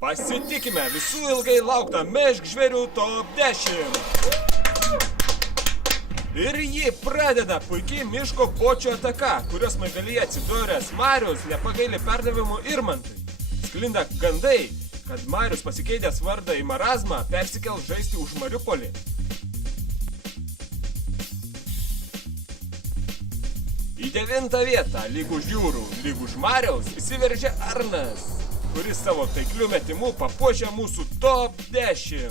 Pasitikime visų ilgai lauktą mešk žvėrių top 10. Ir jį pradeda puikiai miško bočio ataka, kurios smaigalyje atsidūręs Marius nepagaili perdavimų Irmantui. Sklinda gandai, kad Marius pasikeitęs vardą į Marazmą persikels žaisti už Mariupolį. Į 9 vietą, lyg už jūrų, lyg už Mariaus, įsiveržė Arnas, kuris savo taiklių metimų papuošia mūsų top 10.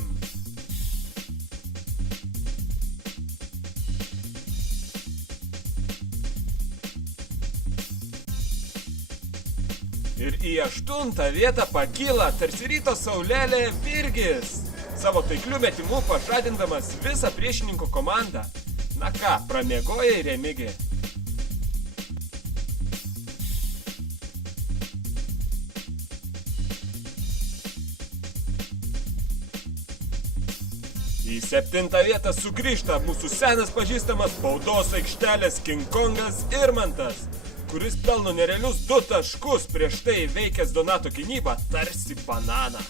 Ir į 8 vietą pakyla tarsi ryto saulelė Virgis, savo taiklių metimų pažadindamas visą priešininko komandą. Na ką, pramiegojai, Remigi? Į 7 vietą sugrįžta mūsų senas pažįstamas baudos aikštelės King Kongas Irmantas, kuris pelno nerealius 2 taškus prieš tai veikęs Donato gynybą tarsi bananą.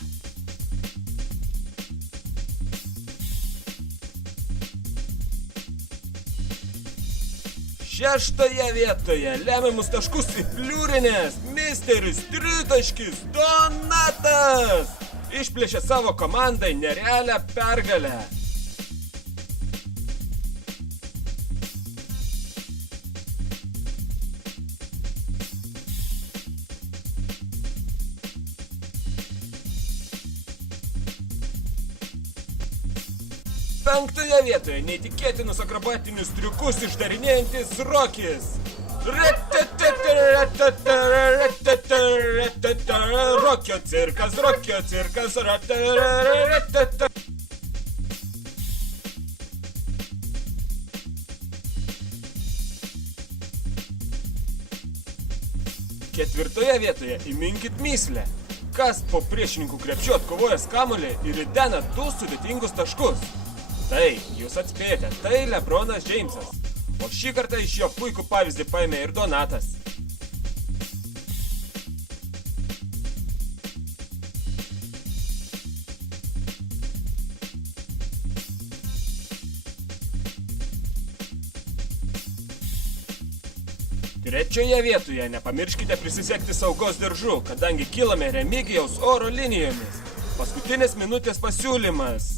Šeštoje vietoje lemiamus taškus įpliūrinęs misteris tritaškis Donatas išplėšė savo komandai nerealią pergalę. Penktoje vietoje neįtikėtinus akrobatinius triukus išdarinėjantis Rokis. Rokio cirkas. Ketvirtoje vietoje įminkit myslę, kas po priešininkų krepšiu atkovojęs kamuolį ir įdena 2 sudėtingus taškus. Tai, jūs atspėjate, tai Lebronas Džeimsas. O šį kartą iš jo puikų pavyzdį paėmė ir Donatas. Trečioje vietoje nepamirškite prisisegti saugos diržų, kadangi kilame Remigijaus oro linijomis. Paskutinės minutės pasiūlymas.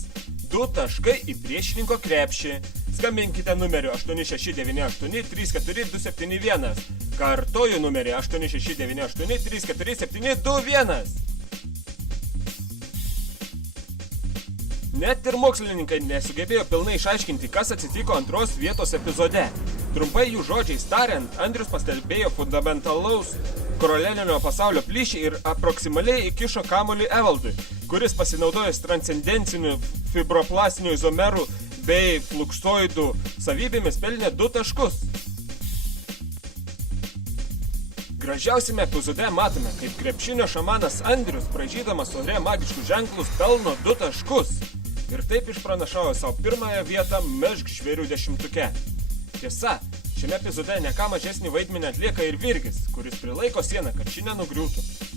2 taškai į priešininko krepšį. Skambinkite numeriu 8698 34271. Kartoju numerį 8698 34721. Net ir mokslininkai nesugebėjo pilnai išaiškinti, kas atsitiko antros vietos epizode. Trumpai jų žodžiais tariant, Andrius pastelbėjo fundamentalaus koralelinio pasaulio plyšį ir aproksimaliai įkišo kamuolį Evaldui, kuris pasinaudojęs transcendencinių fibroplastinių izomerų bei fluksoidų savybėmis pelnė 2 taškus. Gražiausiame epizode matome, kaip krepšinio šamanas Andrius, braižydamas ore magiškus ženklus, pelno 2 taškus. Ir taip išpranašavo savo pirmąją vietą mešk žvėrių 10-tuke. Tiesa, šiame epizode ne ką mažesnį vaidmenį atlieka ir Virgis, kuris prilaiko sieną, kad ši nenugriūtų.